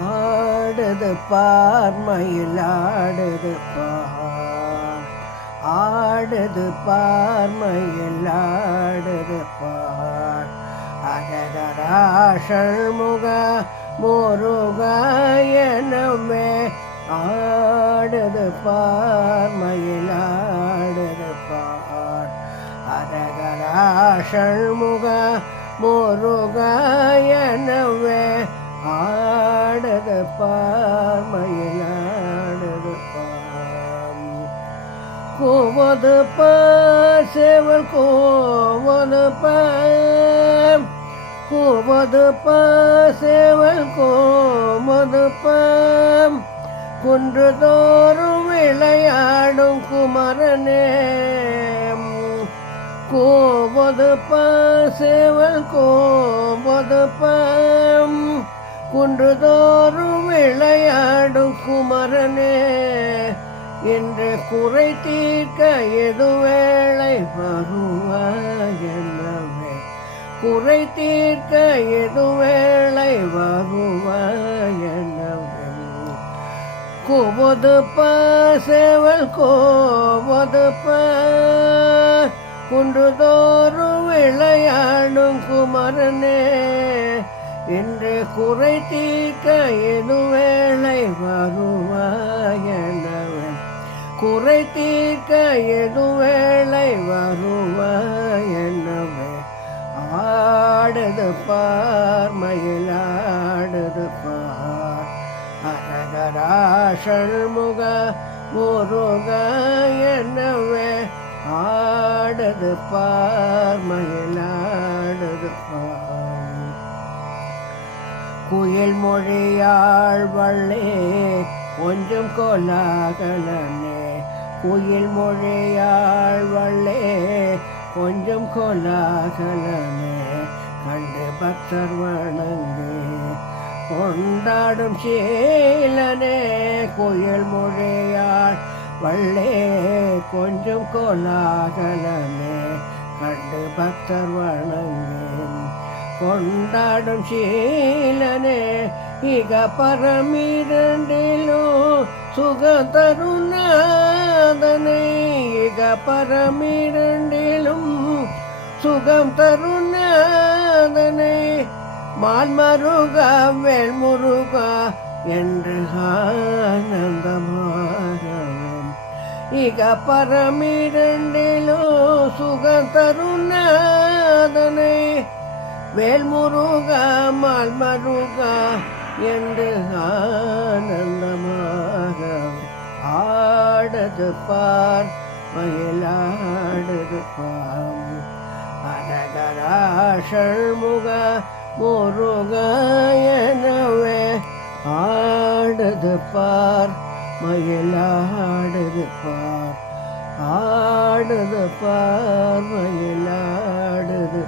ஆடுது பார் மயிலாடுது பார். ஆடுது பார் மயிலாடுது பார். அகதராஷள் முக முருகாயனமே ஆடுது பார் மயிலாடுது பார். அரகராஷள் முக முருகாயனவே ஆடது பார் மயிலாடது பார் கோவது பார் சேவல் கோவது பார் கோவது பார் சேவல் கோமது பார் குன்று தோறும் விளையாடும் குமரனே. கோவது சேவல் கோவது பம் குன்று தோறும் விளையாடும் குமரனே என்று குறை தீர்க்க எது வேளை வருவாயனவே குறை தீர்க்க எது வேளை வருவாயனவே கோவது சேவல் கோவது குன்றுதோறும் விளையாடும் குமரனே என்று குறை தீர்க்க எதுவேளை வருவாயனவன் குறை தீர்க்க எதுவேளை வருவாயனவன் வருவாயனவே ஆடுது பார் மயிலாடுது பார். அரகராஷள் முக முருக என்னவே ஆடுது பார் மயிலாடுது பார். குயில் மொழியாள் வள்ளே கொஞ்சம் கோலாகலனே. குயில் மொழியாள் வள்ளே கொஞ்சம் கோலாகலனே. கண்டு பக்தர் வணங்கே கொண்டாடும் சீலனே. குயில் மொழியாள் வள்ளே கொஞ்சம் கோலாகலனே. கண்டு பக்தர் வணங்கேன் கொண்டாடும் சீலனே இக பரமிரண்டிலும் சுக தருணாதனை இக பரமிரண்டிலும் சுகம் தருணாதனை மால்மருகா வேல்முருகா என்று ஆனந்தமாகவே இக பரமிரண்டிலோ சுக தருணாதனை வேல்முருகா மால்மருகா என்று ஆனந்தமாக ஆடது பார் மயிலாடது பாம். அரகராஷள் முக முருக எனவே ஆடது பார் மயிலாடது பார். ஆடுது பார் மயிலாடுது